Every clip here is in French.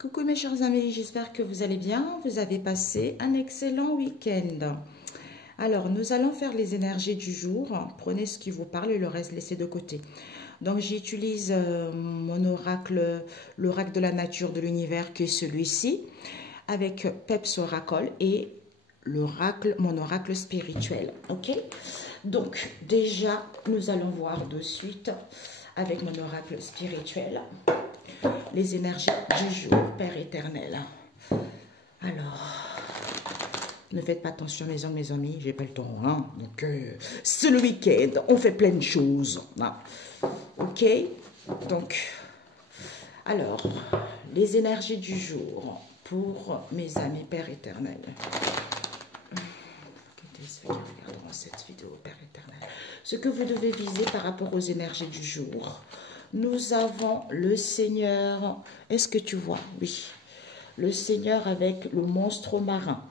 Coucou mes chers amis, j'espère que vous allez bien. Vous avez passé un excellent week-end. Alors, nous allons faire les énergies du jour. Prenez ce qui vous parle et le reste, laissez de côté. Donc, j'utilise mon oracle, l'oracle de la nature de l'univers, qui est celui-ci, avec Peps Oracle et l'oracle, mon oracle spirituel. Ok? Donc, déjà, nous allons voir de suite avec mon oracle spirituel les énergies du jour, Père éternel. Alors, ne faites pas attention mes amis, j'ai pas le temps. Hein? Donc, c'est le week-end, on fait plein de choses. Hein? Ok? Donc, alors, les énergies du jour pour mes amis, Père éternel. Regardons cette vidéo, Père éternel. Ce que vous devez viser par rapport aux énergies du jour. Nous avons le Seigneur. Est-ce que tu vois? Oui. Le Seigneur avec le monstre marin.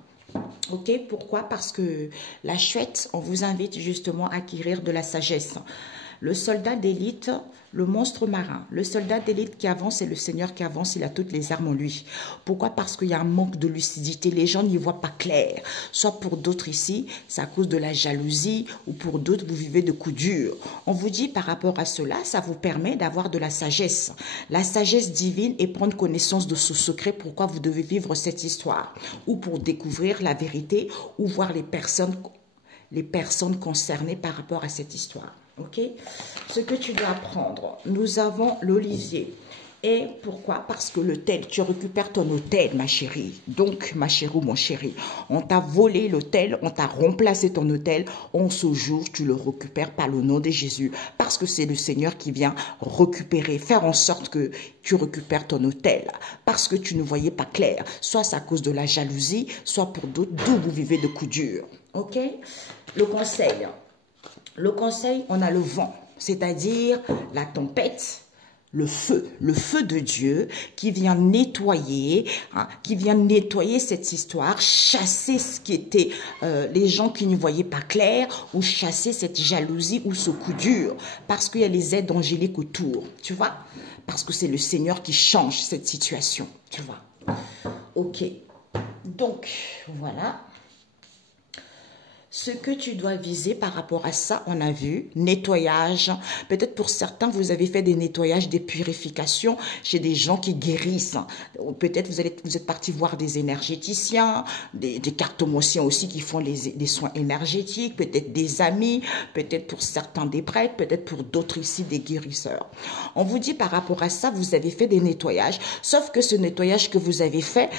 Ok? Pourquoi? Parce que la chouette, on vous invite justement à acquérir de la sagesse. Le soldat d'élite, le monstre marin. Le soldat d'élite qui avance, c'est le Seigneur qui avance, il a toutes les armes en lui. Pourquoi? Parce qu'il y a un manque de lucidité, les gens n'y voient pas clair. Soit pour d'autres ici, c'est à cause de la jalousie, ou pour d'autres, vous vivez de coups durs. On vous dit par rapport à cela, ça vous permet d'avoir de la sagesse divine et prendre connaissance de ce secret, pourquoi vous devez vivre cette histoire, ou pour découvrir la vérité, ou voir les personnes concernées par rapport à cette histoire. Ok? Ce que tu dois apprendre, nous avons l'olivier. Et pourquoi? Parce que l'hôtel, tu récupères ton hôtel, ma chérie. Donc, ma chérie ou mon chéri, on t'a volé l'hôtel, on t'a remplacé ton hôtel. En ce jour, tu le récupères par le nom de Jésus. Parce que c'est le Seigneur qui vient récupérer, faire en sorte que tu récupères ton hôtel. Parce que tu ne voyais pas clair. Soit c'est à cause de la jalousie, soit pour d'autres, d'où vous vivez de coups durs. Ok? Le conseil, on a le vent, c'est-à-dire la tempête, le feu de Dieu qui vient nettoyer, cette histoire, chasser ce qui était les gens qui ne voyaient pas clair, ou chasser cette jalousie ou ce coup dur, parce qu'il y a les aides angéliques autour, tu vois, parce que c'est le Seigneur qui change cette situation, tu vois. Ok, donc voilà. Ce que tu dois viser par rapport à ça, on a vu, nettoyage. Peut-être pour certains, vous avez fait des nettoyages, des purifications chez des gens qui guérissent. Peut-être vous êtes parti voir des énergéticiens, des cartomanciens aussi qui font des soins énergétiques, peut-être des amis, peut-être pour certains des prêtres, peut-être pour d'autres ici des guérisseurs. On vous dit par rapport à ça, vous avez fait des nettoyages, sauf que ce nettoyage que vous avez fait,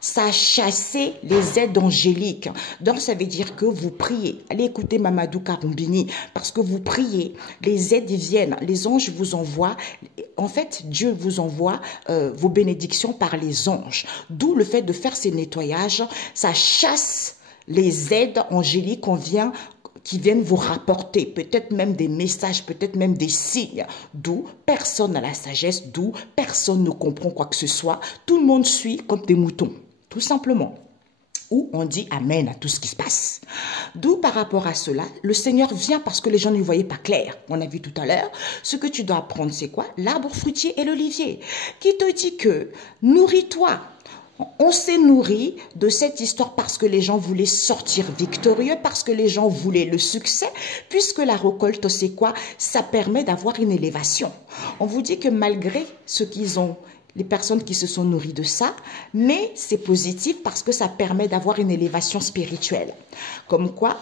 ça a chassé les aides angéliques. Donc ça veut dire que vous priez. Allez écouter Mamadou Karumbini, parce que vous priez, les aides viennent, les anges vous envoient. En fait, Dieu vous envoie vos bénédictions par les anges. D'où le fait de faire ces nettoyages, ça chasse les aides angéliques qui viennent vous rapporter, peut-être même des messages, peut-être même des signes, d'où personne n'a la sagesse, d'où personne ne comprend quoi que ce soit. Tout le monde suit comme des moutons, tout simplement. Où on dit amen à tout ce qui se passe. D'où par rapport à cela, le Seigneur vient parce que les gens ne voyaient pas clair. On a vu tout à l'heure, ce que tu dois apprendre, c'est quoi? L'arbre fruitier et l'olivier, qui te dit que nourris-toi. On s'est nourri de cette histoire parce que les gens voulaient sortir victorieux, parce que les gens voulaient le succès, puisque la récolte, c'est quoi? Ça permet d'avoir une élévation. On vous dit que malgré ce qu'ils ont, les personnes qui se sont nourries de ça, mais c'est positif parce que ça permet d'avoir une élévation spirituelle. Comme quoi,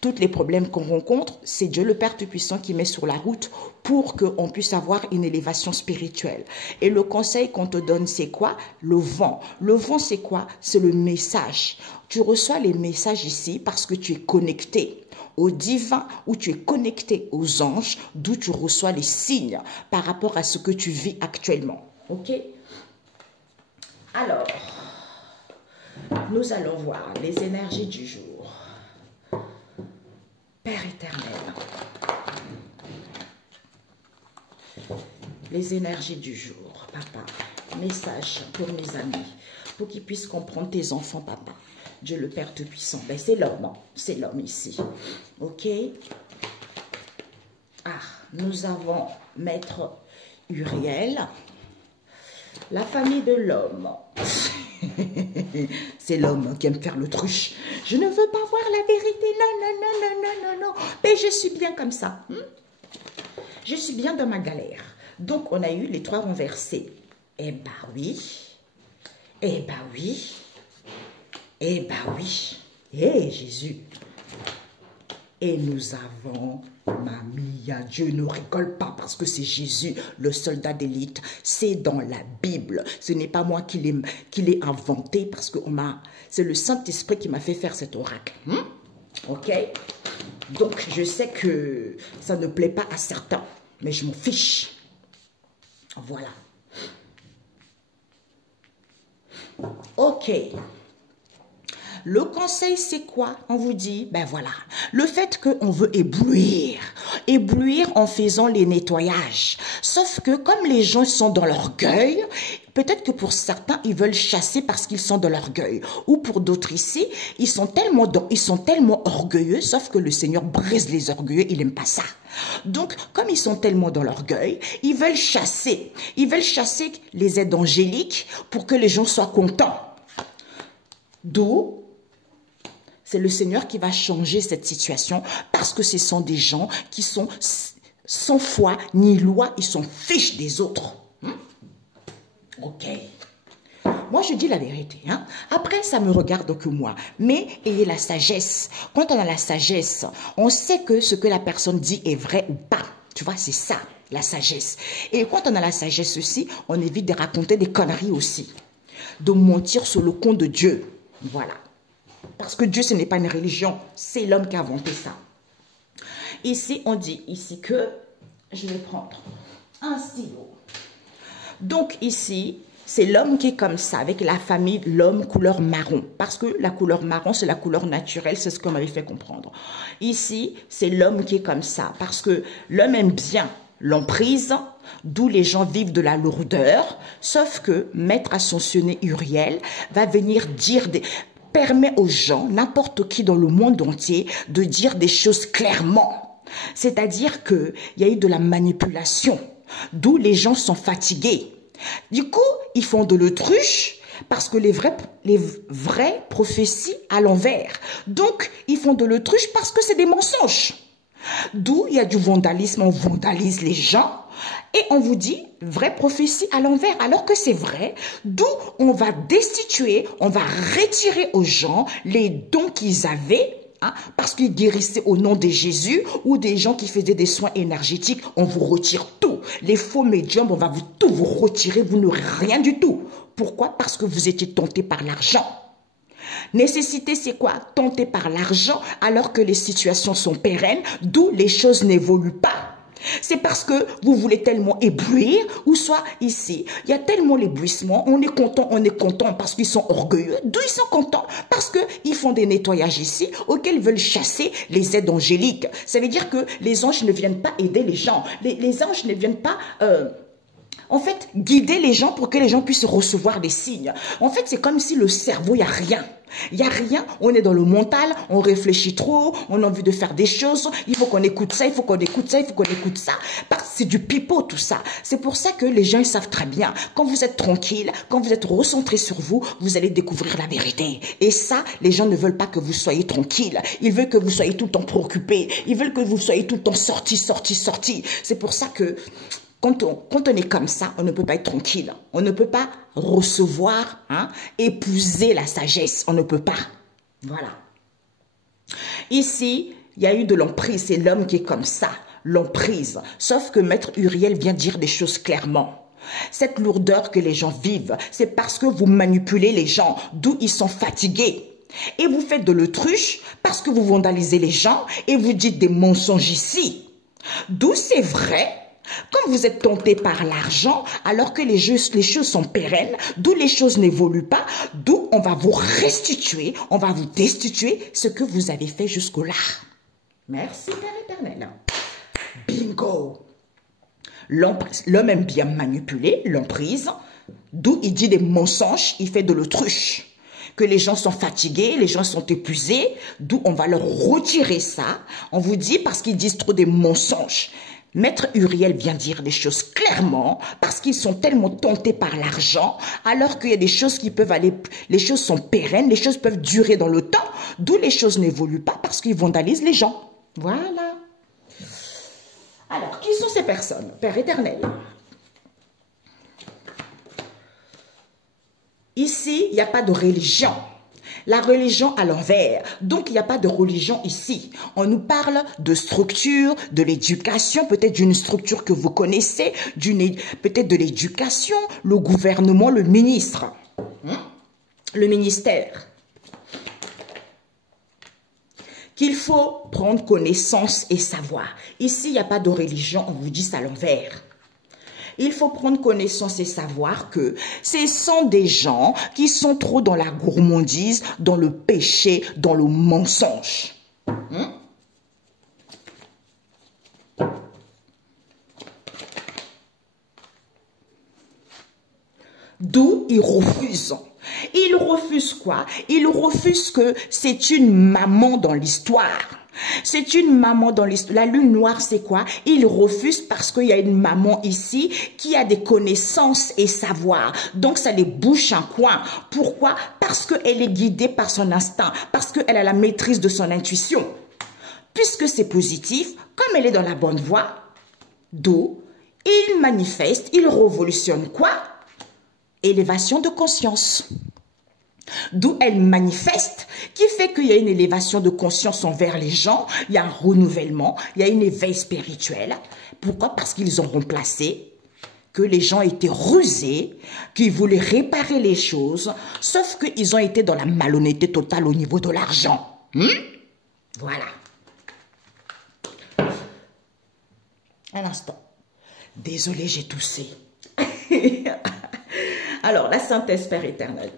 tous les problèmes qu'on rencontre, c'est Dieu le Père Tout-Puissant qui met sur la route pour qu'on puisse avoir une élévation spirituelle. Et le conseil qu'on te donne, c'est quoi? Le vent. Le vent, c'est quoi? C'est le message. Tu reçois les messages ici parce que tu es connecté au divin, ou tu es connecté aux anges, d'où tu reçois les signes par rapport à ce que tu vis actuellement. Ok? Alors, nous allons voir les énergies du jour. Père éternel, les énergies du jour, papa, message pour mes amis, pour qu'ils puissent comprendre tes enfants, papa. Dieu le Père Tout-Puissant, ben, c'est l'homme, hein? C'est l'homme ici, ok? Ah, nous avons Maître Uriel, La famille de l'homme. C'est l'homme qui aime faire l'autruche. Je ne veux pas voir la vérité. Non, non, non, non, non, non, non. Mais je suis bien comme ça. Je suis bien dans ma galère. Donc, on a eu les 3 renversés. Eh ben oui. Eh ben oui. Eh ben oui. Eh Jésus. Et nous avons, Mamia, Dieu ne rigole pas parce que c'est Jésus, le soldat d'élite. C'est dans la Bible. Ce n'est pas moi qui l'ai inventé parce que c'est le Saint-Esprit qui m'a fait faire cet oracle. Ok? Donc, je sais que ça ne plaît pas à certains, mais je m'en fiche. Voilà. Ok. Le conseil, c'est quoi? On vous dit, ben voilà, le fait qu'on veut éblouir en faisant les nettoyages. Sauf que comme les gens sont dans l'orgueil, peut-être que pour certains, ils veulent chasser parce qu'ils sont dans l'orgueil. Ou pour d'autres ici, ils sont tellement orgueilleux, sauf que le Seigneur brise les orgueilleux, il n'aime pas ça. Donc, comme ils sont tellement dans l'orgueil, ils veulent chasser. Ils veulent chasser les aides angéliques pour que les gens soient contents. D'où c'est le Seigneur qui va changer cette situation parce que ce sont des gens qui sont sans foi ni loi, ils sont fiches des autres. Ok. Moi, je dis la vérité. Après, ça me regarde que moi. Mais ayez la sagesse. Quand on a la sagesse, on sait que ce que la personne dit est vrai ou pas. Tu vois, c'est ça, la sagesse. Et quand on a la sagesse aussi, on évite de raconter des conneries aussi. De mentir sur le compte de Dieu. Voilà. Parce que Dieu, ce n'est pas une religion, c'est l'homme qui a inventé ça. Ici, on dit ici que, je vais prendre un stylo. Donc ici, c'est l'homme qui est comme ça, avec la famille, l'homme couleur marron. Parce que la couleur marron, c'est la couleur naturelle, c'est ce qu'on m'avait fait comprendre. Ici, c'est l'homme qui est comme ça, parce que l'homme aime bien l'emprise, d'où les gens vivent de la lourdeur, sauf que Maître Ascensionné Uriel va venir permet aux gens, n'importe qui dans le monde entier, de dire des choses clairement. C'est-à-dire qu'il y a eu de la manipulation, d'où les gens sont fatigués. Du coup, ils font de l'autruche parce que les vraies prophéties à l'envers. Donc, ils font de l'autruche parce que c'est des mensonges. D'où il y a du vandalisme, on vandalise les gens. Et on vous dit, vraie prophétie à l'envers, alors que c'est vrai, d'où on va destituer, on va retirer aux gens les dons qu'ils avaient, parce qu'ils guérissaient au nom de Jésus, ou des gens qui faisaient des soins énergétiques, on vous retire tout. Les faux médiums, on va tout vous retirer, vous n'aurez rien du tout. Pourquoi? Parce que vous étiez tenté par l'argent. Nécessité, c'est quoi? Tenté par l'argent, alors que les situations sont pérennes, d'où les choses n'évoluent pas. C'est parce que vous voulez tellement éblouir, ou soit ici, il y a tellement l'éblouissement, on est content parce qu'ils sont orgueilleux. D'où ils sont contents? Parce qu'ils font des nettoyages ici, auxquels ils veulent chasser les aides angéliques. Ça veut dire que les anges ne viennent pas aider les gens. Les anges ne viennent pas... en fait, guider les gens pour que les gens puissent recevoir des signes. En fait, c'est comme si le cerveau, il n'y a rien. Il n'y a rien, on est dans le mental, on réfléchit trop, on a envie de faire des choses, il faut qu'on écoute ça, il faut qu'on écoute ça, il faut qu'on écoute ça. Parce que c'est du pipeau tout ça. C'est pour ça que les gens ils savent très bien. Quand vous êtes tranquille, quand vous êtes recentré sur vous, vous allez découvrir la vérité. Et ça, les gens ne veulent pas que vous soyez tranquille. Ils veulent que vous soyez tout le temps préoccupé. Ils veulent que vous soyez tout le temps sorti. C'est pour ça que... Quand on est comme ça, on ne peut pas être tranquille. On ne peut pas recevoir, épouser la sagesse. On ne peut pas. Voilà. Ici, il y a eu de l'emprise. C'est l'homme qui est comme ça, l'emprise. Sauf que Maître Uriel vient dire des choses clairement. Cette lourdeur que les gens vivent, c'est parce que vous manipulez les gens, d'où ils sont fatigués. Et vous faites de l'autruche parce que vous vandalisez les gens et vous dites des mensonges ici. D'où c'est vrai. Comme vous êtes tenté par l'argent, alors que les choses sont pérennes, d'où les choses n'évoluent pas, d'où on va vous restituer, on va vous destituer ce que vous avez fait jusque-là. Merci Père éternel. Bingo. L'homme aime bien manipuler, l'emprise, d'où il dit des mensonges, il fait de l'autruche. Que les gens sont fatigués, les gens sont épuisés, d'où on va leur retirer ça. On vous dit parce qu'ils disent trop des mensonges. Maître Uriel vient dire des choses clairement parce qu'ils sont tellement tentés par l'argent, alors qu'il y a des choses qui peuvent aller, les choses sont pérennes, les choses peuvent durer dans le temps, d'où les choses n'évoluent pas parce qu'ils vandalisent les gens. Voilà. Alors, qui sont ces personnes? Père éternel. Ici, il n'y a pas de religion. La religion à l'envers. Donc, il n'y a pas de religion ici. On nous parle de structure, de l'éducation, peut-être d'une structure que vous connaissez, peut-être de l'éducation, le gouvernement, le ministre, le ministère. Qu'il faut prendre connaissance et savoir. Ici, il n'y a pas de religion, on vous dit ça à l'envers. Il faut prendre connaissance et savoir que ce sont des gens qui sont trop dans la gourmandise, dans le péché, dans le mensonge. D'où ils refusent. Ils refusent quoi? Ils refusent que c'est une maman dans l'histoire. C'est une maman dans l'histoire. La lune noire, c'est quoi? Ils refusent parce qu'il y a une maman ici qui a des connaissances et savoir. Donc, ça les bouche un coin. Pourquoi? Parce qu'elle est guidée par son instinct. Parce qu'elle a la maîtrise de son intuition. Puisque c'est positif, comme elle est dans la bonne voie, d'où il manifeste, il révolutionne quoi? Élévation de conscience. D'où elle manifeste, qui fait qu'il y a une élévation de conscience envers les gens, il y a un renouvellement, il y a une éveil spirituel. Pourquoi? Parce qu'ils ont remplacé, que les gens étaient rusés, qu'ils voulaient réparer les choses, sauf qu'ils ont été dans la malhonnêteté totale au niveau de l'argent. Voilà. Un instant. Désolée, j'ai toussé. Alors, la synthèse, Père éternel.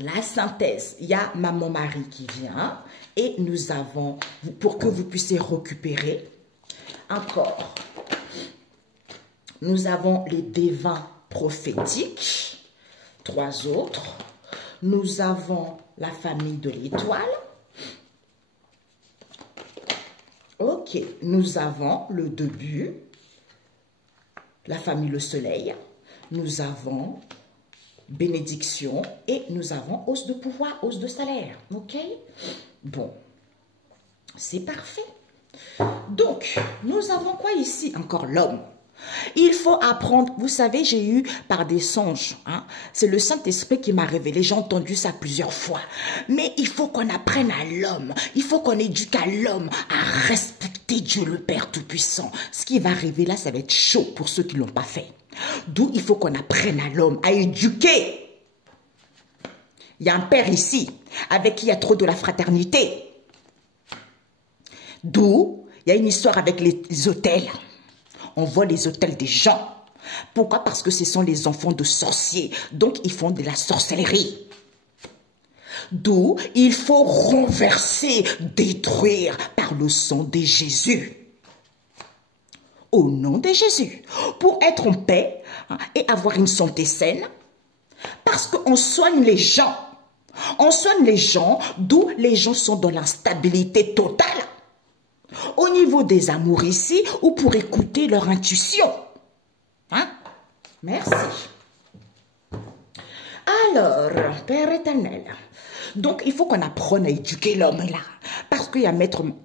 La synthèse, il y a Maman Marie qui vient et nous avons, pour que vous puissiez récupérer, encore, nous avons les devins prophétiques, 3 autres. Nous avons la famille de l'étoile. Ok, nous avons le début, la famille le soleil. Nous avons bénédiction et nous avons hausse de pouvoir, hausse de salaire. Ok? Bon, c'est parfait. Donc, nous avons quoi ici? Encore l'homme. Il faut apprendre, vous savez, j'ai eu par des songes, c'est le Saint-Esprit qui m'a révélé, j'ai entendu ça plusieurs fois, mais il faut qu'on apprenne à l'homme, il faut qu'on éduque à l'homme à respecter Dieu le Père Tout-Puissant. Ce qui va arriver là, ça va être chaud pour ceux qui ne l'ont pas fait. D'où il faut qu'on apprenne à l'homme à éduquer. Il y a un père ici, avec qui il y a trop de la fraternité. D'où il y a une histoire avec les hôtels. On voit les hôtels des gens. Pourquoi? Parce que ce sont les enfants de sorciers. Donc, ils font de la sorcellerie. D'où il faut renverser, détruire par le sang de Jésus. Au nom de Jésus. Pour être en paix et avoir une santé saine. Parce qu'on soigne les gens. On soigne les gens, d'où les gens sont dans l'instabilité totale. Au niveau des amours ici, ou pour écouter leur intuition. Merci. Alors, Père éternel, donc il faut qu'on apprenne à éduquer l'homme là. Parce qu'il y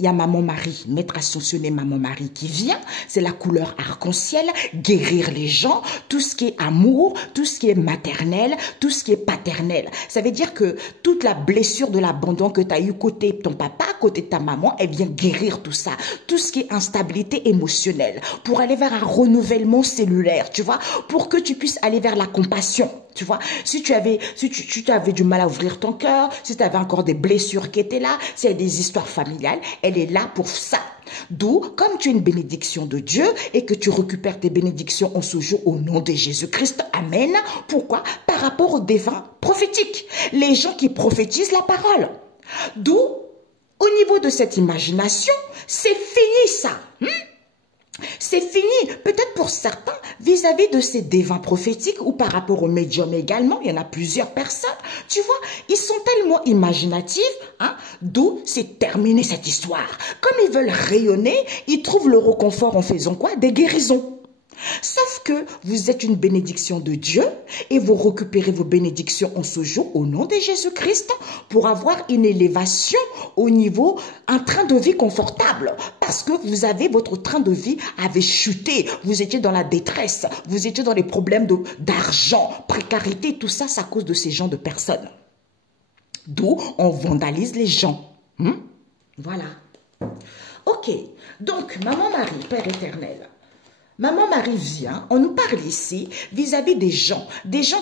a Maman Marie, Maître Ascensionné Maman Marie qui vient, c'est la couleur arc-en-ciel, guérir les gens, tout ce qui est amour, tout ce qui est maternel, tout ce qui est paternel. Ça veut dire que toute la blessure de l'abandon que tu as eu côté ton papa, côté ta maman, elle vient guérir tout ça. Tout ce qui est instabilité émotionnelle, pour aller vers un renouvellement cellulaire, tu vois, pour que tu puisses aller vers la compassion. Tu vois, si tu avais du mal à ouvrir ton cœur, si tu avais encore des blessures qui étaient là, s'il y a des histoires familiales, elle est là pour ça. D'où, comme tu es une bénédiction de Dieu et que tu récupères tes bénédictions en ce jour au nom de Jésus-Christ, amen. Pourquoi? Par rapport aux devins prophétiques, les gens qui prophétisent la parole. D'où, au niveau de cette imagination, c'est fini ça. C'est fini. Peut-être pour certains, vis-à-vis de ces devins prophétiques ou par rapport aux médiums également, il y en a plusieurs personnes, tu vois, ils sont tellement imaginatifs, hein, d'où c'est terminé cette histoire. Comme ils veulent rayonner, ils trouvent le réconfort en faisant quoi? Des guérisons. Sauf que vous êtes une bénédiction de Dieu et vous récupérez vos bénédictions en ce jour au nom de Jésus-Christ pour avoir une élévation au niveau, un train de vie confortable parce que vous avez, votre train de vie avait chuté, vous étiez dans la détresse, vous étiez dans les problèmes d'argent, précarité, tout ça, c'est à cause de ces gens de personnes. D'où on vandalise les gens. Voilà. Ok, donc Maman Marie, Père éternel, Maman Marie vient, on nous parle ici vis-à-vis des gens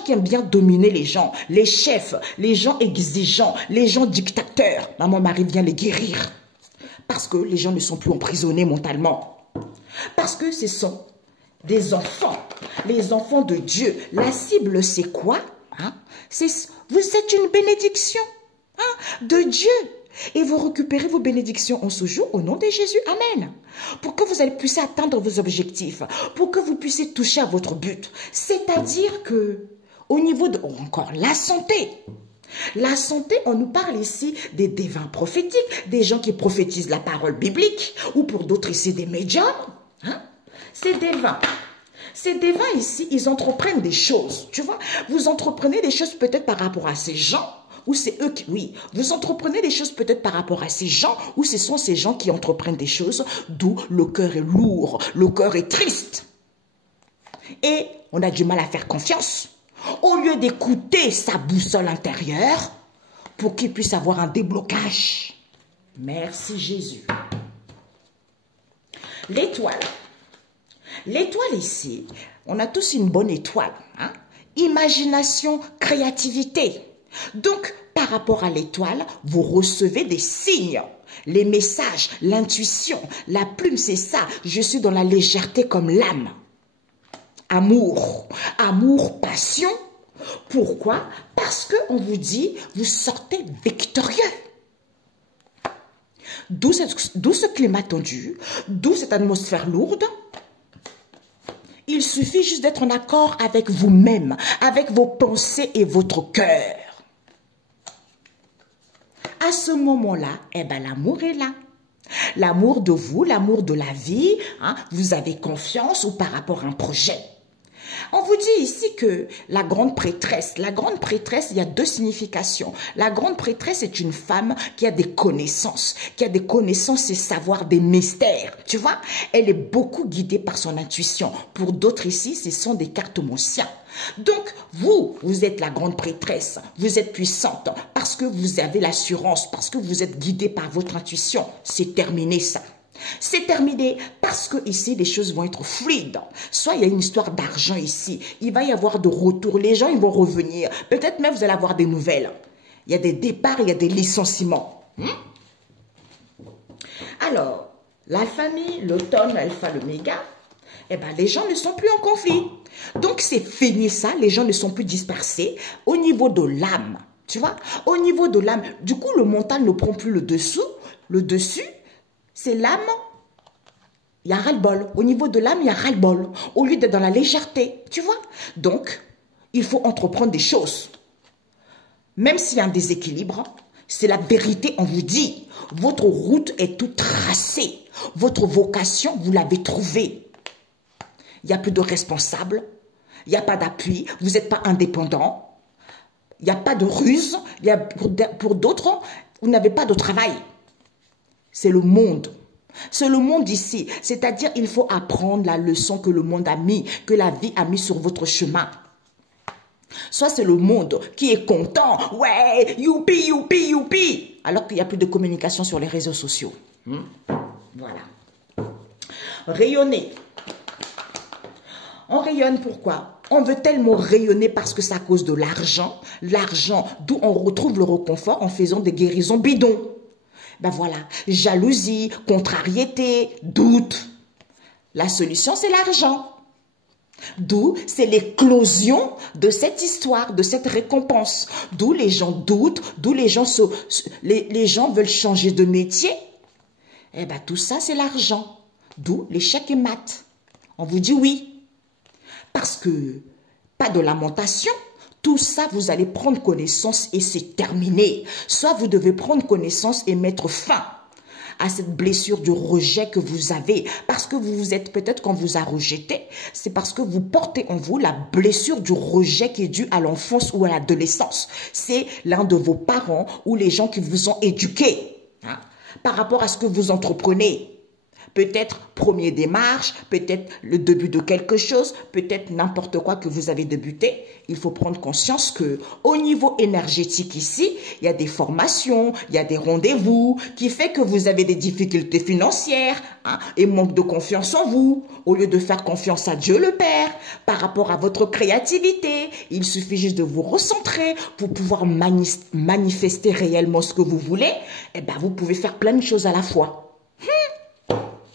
qui aiment bien dominer les gens, les chefs, les gens exigeants, les gens dictateurs. Maman Marie vient les guérir parce que les gens ne sont plus emprisonnés mentalement. Parce que ce sont des enfants, les enfants de Dieu. La cible, c'est quoi? Hein? Vous êtes une bénédiction, hein, de Dieu. Et vous récupérez vos bénédictions en ce jour au nom de Jésus. Amen. Pour que vous puissiez atteindre vos objectifs, pour que vous puissiez toucher à votre but. C'est-à-dire que, au niveau de, encore, la santé. La santé, on nous parle ici des devins prophétiques, des gens qui prophétisent la parole biblique, ou pour d'autres ici des médiums. Hein? Ces devins. Ces devins ici, ils entreprennent des choses. Tu vois, vous entreprenez des choses peut-être par rapport à ces gens, ou c'est eux qui, oui, vous entreprenez des choses peut-être par rapport à ces gens, ou ce sont ces gens qui entreprennent des choses, d'où le cœur est lourd, le cœur est triste. Et on a du mal à faire confiance. Au lieu d'écouter sa boussole intérieure, pour qu'il puisse avoir un déblocage. Merci Jésus. L'étoile. L'étoile ici, on a tous une bonne étoile. Hein? Imagination, créativité. Donc, par rapport à l'étoile, vous recevez des signes, les messages, l'intuition, la plume, c'est ça. Je suis dans la légèreté comme l'âme. Amour, amour, passion. Pourquoi? Parce qu'on vous dit, vous sortez victorieux. D'où ce climat tendu, d'où cette atmosphère lourde. Il suffit juste d'être en accord avec vous-même, avec vos pensées et votre cœur. À ce moment-là, eh ben, l'amour est là. L'amour de vous, l'amour de la vie, hein, vous avez confiance ou par rapport à un projet. On vous dit ici que la grande prêtresse, il y a deux significations. La grande prêtresse est une femme qui a des connaissances et savoir des mystères. Tu vois, elle est beaucoup guidée par son intuition. Pour d'autres ici, ce sont des cartomanciens. Donc, vous êtes la grande prêtresse, vous êtes puissante parce que vous avez l'assurance, parce que vous êtes guidée par votre intuition. C'est terminé ça. C'est terminé parce que ici, les choses vont être fluides. Soit il y a une histoire d'argent ici, il va y avoir de retour, les gens ils vont revenir. Peut-être même vous allez avoir des nouvelles. Il y a des départs, il y a des licenciements. Alors, la famille, l'automne, l'alpha, l'oméga, eh ben, les gens ne sont plus en conflit. Donc, c'est fini ça, les gens ne sont plus dispersés au niveau de l'âme. Tu vois, au niveau de l'âme, du coup, le mental ne prend plus le dessous. Le dessus, c'est l'âme. Il y a ras-le-bol. Au niveau de l'âme, il y a ras-le-bol. Au lieu d'être dans la légèreté, tu vois. Donc, il faut entreprendre des choses. Même s'il y a un déséquilibre, c'est la vérité, on vous dit. Votre route est toute tracée. Votre vocation, vous l'avez trouvée. Il n'y a plus de responsable. Il n'y a pas d'appui. Vous n'êtes pas indépendant. Il n'y a pas de ruse. Pour d'autres, vous n'avez pas de travail. C'est le monde. C'est le monde ici. C'est-à-dire, il faut apprendre la leçon que le monde a mis, que la vie a mis sur votre chemin. Soit c'est le monde qui est content. Ouais, youpi, youpi, youpi. Alors qu'il n'y a plus de communication sur les réseaux sociaux. Voilà. Rayonner. On rayonne pourquoi? On veut tellement rayonner parce que c'est à cause de l'argent. L'argent, d'où on retrouve le réconfort en faisant des guérisons bidons. Ben voilà, jalousie, contrariété, doute. La solution, c'est l'argent. D'où c'est l'éclosion de cette histoire, de cette récompense. D'où les gens doutent, d'où les gens veulent changer de métier. Eh bien, tout ça, c'est l'argent. D'où l'échec et mat. On vous dit oui. Parce que, pas de lamentation. Tout ça, vous allez prendre connaissance et c'est terminé. Soit vous devez prendre connaissance et mettre fin à cette blessure du rejet que vous avez. Parce que vous vous êtes, peut-être qu'on vous a rejeté, c'est parce que vous portez en vous la blessure du rejet qui est due à l'enfance ou à l'adolescence. C'est l'un de vos parents ou les gens qui vous ont éduqué, hein, par rapport à ce que vous entreprenez. Peut-être premier démarche, peut-être le début de quelque chose, peut-être n'importe quoi que vous avez débuté. Il faut prendre conscience que au niveau énergétique ici, il y a des formations, il y a des rendez-vous qui fait que vous avez des difficultés financières, hein, et manque de confiance en vous. Au lieu de faire confiance à Dieu le Père par rapport à votre créativité, il suffit juste de vous recentrer pour pouvoir manifester réellement ce que vous voulez. Et ben, vous pouvez faire plein de choses à la fois.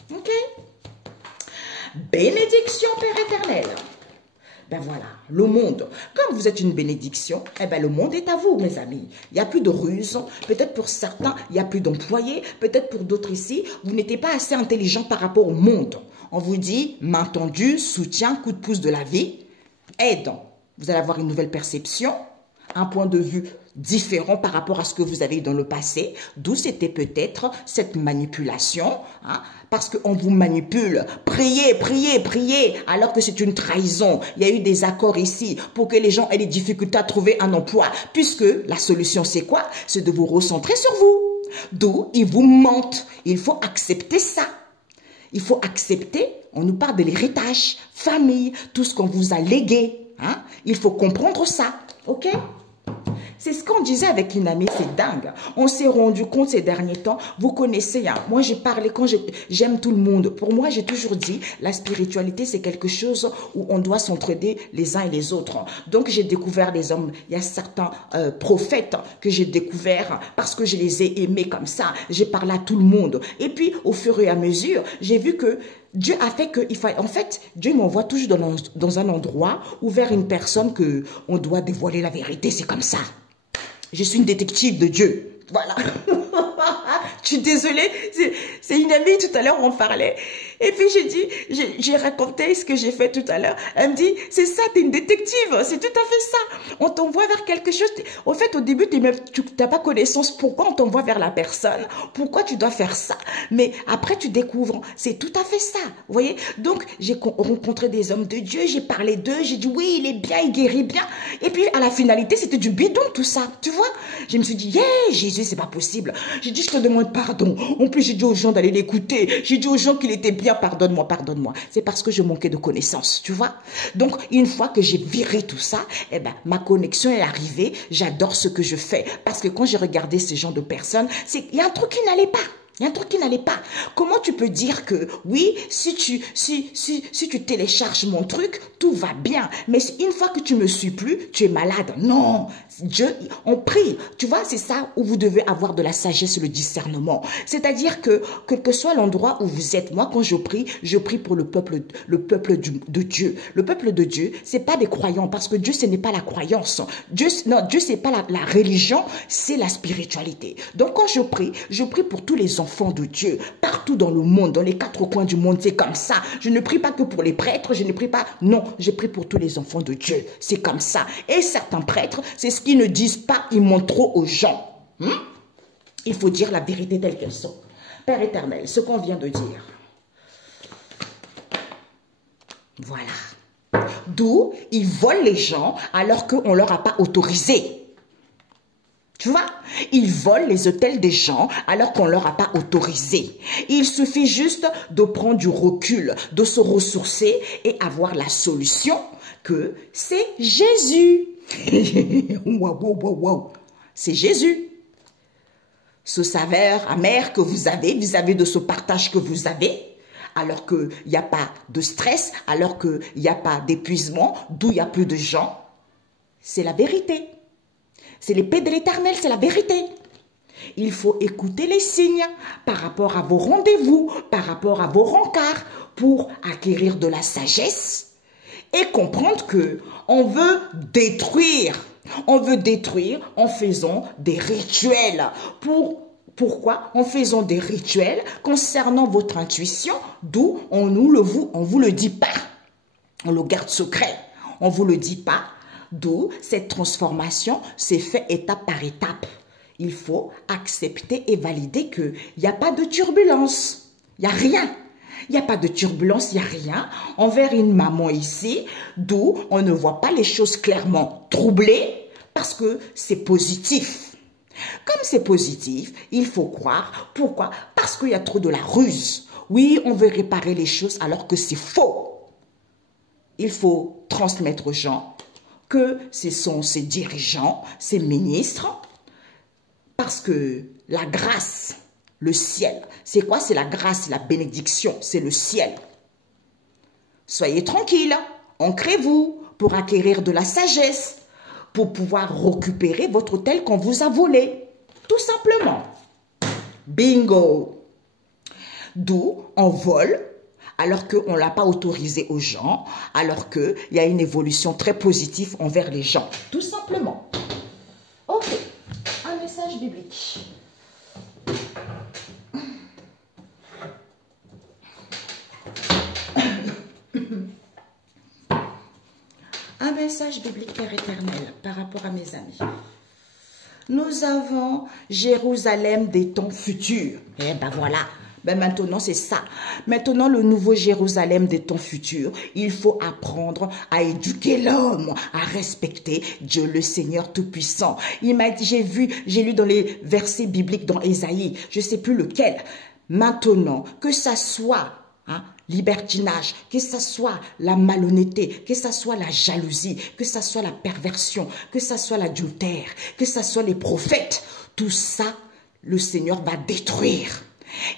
Ok. Bénédiction, Père éternel. Ben voilà, le monde. Comme vous êtes une bénédiction, eh ben le monde est à vous, mes amis. Il n'y a plus de ruse. Peut-être pour certains, il n'y a plus d'employés. Peut-être pour d'autres ici, vous n'étiez pas assez intelligent par rapport au monde. On vous dit main tendue, soutien, coup de pouce de la vie, aide. Vous allez avoir une nouvelle perception, un point de vue différent par rapport à ce que vous avez eu dans le passé, d'où c'était peut-être cette manipulation, hein, parce qu'on vous manipule. Priez, priez, priez, alors que c'est une trahison. Il y a eu des accords ici pour que les gens aient des difficultés à trouver un emploi, puisque la solution c'est quoi? C'est de vous recentrer sur vous. D'où ils vous mentent. Il faut accepter ça. Il faut accepter, on nous parle de l'héritage, famille, tout ce qu'on vous a légué, hein. Il faut comprendre ça, ok? C'est ce qu'on disait avec une amie, c'est dingue. On s'est rendu compte ces derniers temps, vous connaissez, hein, moi j'ai parlé, quand j'aime tout le monde. Pour moi, j'ai toujours dit, la spiritualité, c'est quelque chose où on doit s'entraider les uns et les autres. Donc j'ai découvert des hommes, il y a certains prophètes que j'ai découverts parce que je les ai aimés comme ça. J'ai parlé à tout le monde. Et puis, au fur et à mesure, j'ai vu que Dieu a fait que, en fait, Dieu m'envoie toujours dans un endroit ou vers une personne que on doit dévoiler la vérité. C'est comme ça. Je suis une détective de Dieu. Voilà. Je suis désolée. C'est une amie, tout à l'heure, on parlait. Et puis, j'ai raconté ce que j'ai fait tout à l'heure. Elle me dit, c'est ça, t'es une détective. C'est tout à fait ça. On t'envoie vers quelque chose. En fait, au début, tu n'as pas connaissance pourquoi on t'envoie vers la personne. Pourquoi tu dois faire ça. Mais après, tu découvres. C'est tout à fait ça. Vous voyez? Donc, j'ai rencontré des hommes de Dieu. J'ai parlé d'eux. J'ai dit, oui, il est bien, il guérit bien. Et puis, à la finalité, c'était du bidon, tout ça. Tu vois? Je me suis dit, yeah, Jésus, c'est pas possible. J'ai dit, je te demande pardon. En plus, j'ai dit aux gens d'aller l'écouter. J'ai dit aux gens qu'il était bien. Pardonne-moi, pardonne-moi. C'est parce que je manquais de connaissances, tu vois. Donc, une fois que j'ai viré tout ça, eh ben, ma connexion est arrivée. J'adore ce que je fais. Parce que quand j'ai regardé ces gens de personnes, il y a un truc qui n'allait pas. Il y a un truc qui n'allait pas. Comment tu peux dire que, oui, si tu télécharges mon truc, tout va bien. Mais une fois que tu me suis plus, tu es malade. Non. Dieu, on prie. Tu vois, c'est ça où vous devez avoir de la sagesse et le discernement. C'est-à-dire que, quel que soit l'endroit où vous êtes, moi, quand je prie pour le peuple de Dieu. Le peuple de Dieu, c'est pas des croyants, parce que Dieu, ce n'est pas la croyance. Dieu, c'est pas la religion, c'est la spiritualité. Donc, quand je prie pour tous les enfants de Dieu, partout dans le monde, dans les quatre coins du monde, c'est comme ça. Je ne prie pas que pour les prêtres, je ne prie pas, non, je prie pour tous les enfants de Dieu. C'est comme ça. Et certains prêtres, c'est ce qu'ils ne disent pas, ils mentent trop aux gens. Il faut dire la vérité telle qu'elles sont. Père éternel, ce qu'on vient de dire. Voilà. D'où ils volent les gens alors qu'on ne leur a pas autorisé. Tu vois, ils volent les hôtels des gens alors qu'on ne leur a pas autorisé. Il suffit juste de prendre du recul, de se ressourcer et avoir la solution que c'est Jésus. Wow. C'est Jésus. Ce saveur amer que vous avez vis-à-vis de ce partage que vous avez, alors qu'il n'y a pas de stress, alors qu'il n'y a pas d'épuisement, d'où il n'y a plus de gens, c'est la vérité. C'est l'épée de l'Éternel, c'est la vérité. Il faut écouter les signes par rapport à vos rendez-vous, par rapport à vos rencarts, pour acquérir de la sagesse et comprendre que on veut détruire. On veut détruire en faisant des rituels. Pourquoi? En faisant des rituels concernant votre intuition, d'où on vous le dit pas. On le garde secret. On ne vous le dit pas. D'où cette transformation s'est faite étape par étape. Il faut accepter et valider qu'il n'y a pas de turbulence. Il n'y a rien. Il n'y a pas de turbulence, il n'y a rien envers une maman ici, d'où on ne voit pas les choses clairement troublées parce que c'est positif. Comme c'est positif, il faut croire. Pourquoi? Parce qu'il y a trop de la ruse. Oui, on veut réparer les choses alors que c'est faux. Il faut transmettre aux gens que ce sont ces dirigeants, ces ministres, parce que la grâce, le ciel, c'est quoi? C'est la grâce, la bénédiction, c'est le ciel. Soyez tranquilles, ancrez-vous pour acquérir de la sagesse, pour pouvoir récupérer votre hôtel qu'on vous a volé. Tout simplement. Bingo! D'où on vole alors qu'on ne l'a pas autorisé aux gens, alors qu'il y a une évolution très positive envers les gens. Tout simplement. Ok. Un message biblique. Un message biblique Père éternel par rapport à mes amis. Nous avons Jérusalem des temps futurs. Eh ben voilà. Ben maintenant, c'est ça. Maintenant, le nouveau Jérusalem des temps futurs, il faut apprendre à éduquer l'homme, à respecter Dieu le Seigneur Tout-Puissant. Il m'a dit, j'ai lu dans les versets bibliques dans Ésaïe, je ne sais plus lequel. Maintenant, que ça soit libertinage, que ça soit la malhonnêteté, que ça soit la jalousie, que ça soit la perversion, que ça soit l'adultère, que ça soit les prophètes, tout ça, le Seigneur va détruire.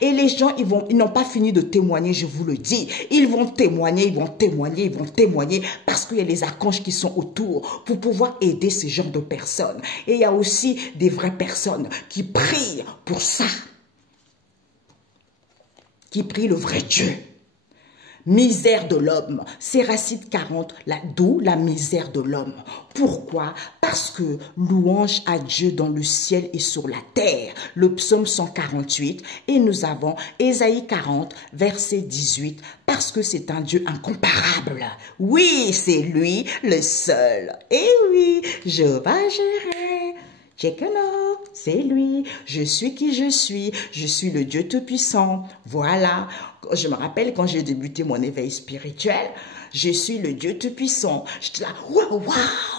Et les gens, ils n'ont pas fini de témoigner, je vous le dis. Ils vont témoigner, ils vont témoigner, ils vont témoigner parce qu'il y a les archanges qui sont autour pour pouvoir aider ce genre de personnes. Et il y a aussi des vraies personnes qui prient pour ça. Qui prient le vrai Dieu. Misère de l'homme, Séracide 40, d'où la misère de l'homme. Pourquoi? Parce que louange à Dieu dans le ciel et sur la terre. Le psaume 148 et nous avons Ésaïe 40, verset 18, parce que c'est un Dieu incomparable. Oui, c'est lui le seul. Et oui, Jéhovah Jireh. Tchekeno, c'est lui, je suis qui je suis le Dieu Tout-Puissant. Voilà, je me rappelle quand j'ai débuté mon éveil spirituel, je suis le Dieu Tout-Puissant. J'étais là, waouh,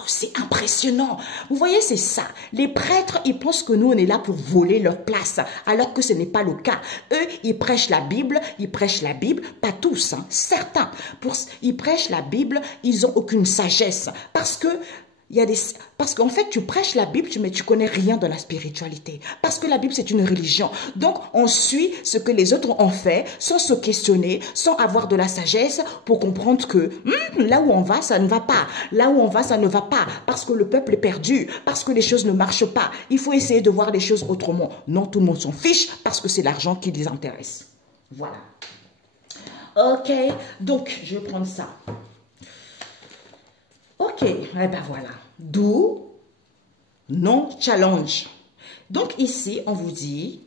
c'est impressionnant. Vous voyez, c'est ça. Les prêtres, ils pensent que nous, on est là pour voler leur place, alors que ce n'est pas le cas. Eux, ils prêchent la Bible, pas tous, certains. Ils prêchent la Bible, ils n'ont aucune sagesse, parce qu'en fait, tu prêches la Bible, mais tu connais rien de la spiritualité. Parce que la Bible, c'est une religion. Donc, on suit ce que les autres ont fait, sans se questionner, sans avoir de la sagesse, pour comprendre que là où on va, ça ne va pas. Là où on va, ça ne va pas. Parce que le peuple est perdu. Parce que les choses ne marchent pas. Il faut essayer de voir les choses autrement. Non, tout le monde s'en fiche, parce que c'est l'argent qui les intéresse. Voilà. Ok, donc, je vais prendre ça. Ok, eh ben voilà. D'où non-challenge. Donc ici, on vous dit,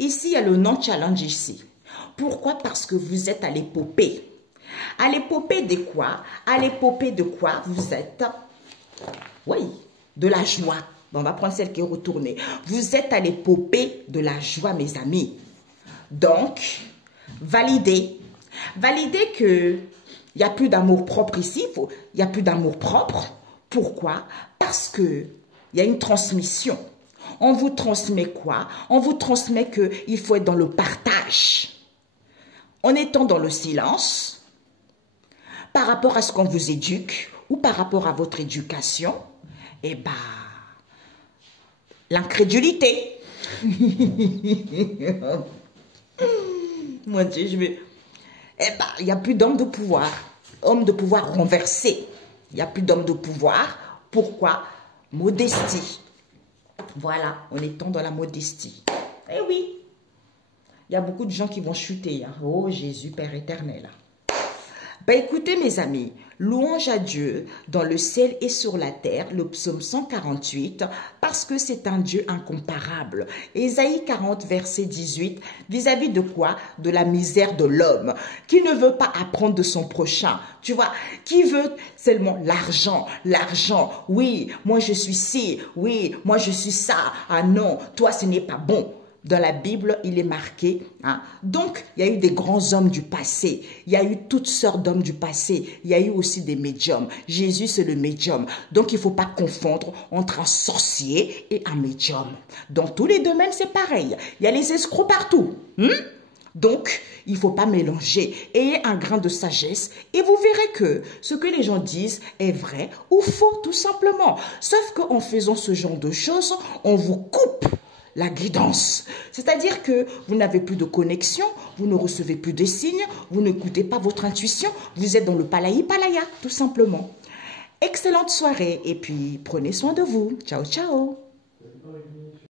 ici, il y a le non-challenge ici. Pourquoi? Parce que vous êtes à l'épopée. À l'épopée de quoi? À l'épopée de quoi vous êtes? Oui, de la joie. Bon, on va prendre celle qui est retournée. Vous êtes à l'épopée de la joie, mes amis. Donc, validez. Validez que il n'y a plus d'amour propre ici, il n'y a plus d'amour propre. Pourquoi? Parce qu'il y a une transmission. On vous transmet quoi? On vous transmet qu'il faut être dans le partage. En étant dans le silence, par rapport à ce qu'on vous éduque, ou par rapport à votre éducation, eh bien, l'incrédulité. Mon Dieu, eh bien, il n'y a plus d'homme de pouvoir. Homme de pouvoir renversé. Il n'y a plus d'homme de pouvoir. Pourquoi? Modestie. Voilà, en étant dans la modestie. Eh oui. Il y a beaucoup de gens qui vont chuter. Oh Jésus, Père éternel. Ben écoutez mes amis, Louange à Dieu dans le ciel et sur la terre, le psaume 148, parce que c'est un Dieu incomparable. Ésaïe 40, verset 18, vis-à-vis de quoi? De la misère de l'homme, qui ne veut pas apprendre de son prochain, tu vois, qui veut seulement l'argent, l'argent, oui, moi je suis ci, oui, moi je suis ça, ah non, toi ce n'est pas bon. Dans la Bible, il est marqué. Hein? Donc, il y a eu des grands hommes du passé. Il y a eu toutes sortes d'hommes du passé. Il y a eu aussi des médiums. Jésus, c'est le médium. Donc, il ne faut pas confondre entre un sorcier et un médium. Dans tous les domaines, c'est pareil. Il y a les escrocs partout. Donc, il ne faut pas mélanger. Ayez un grain de sagesse et vous verrez que ce que les gens disent est vrai ou faux, tout simplement. Sauf qu'en faisant ce genre de choses, on vous coupe la guidance. C'est-à-dire que vous n'avez plus de connexion, vous ne recevez plus de signes, vous n'écoutez pas votre intuition, vous êtes dans le palaï-palaya, tout simplement. Excellente soirée et puis prenez soin de vous. Ciao, ciao.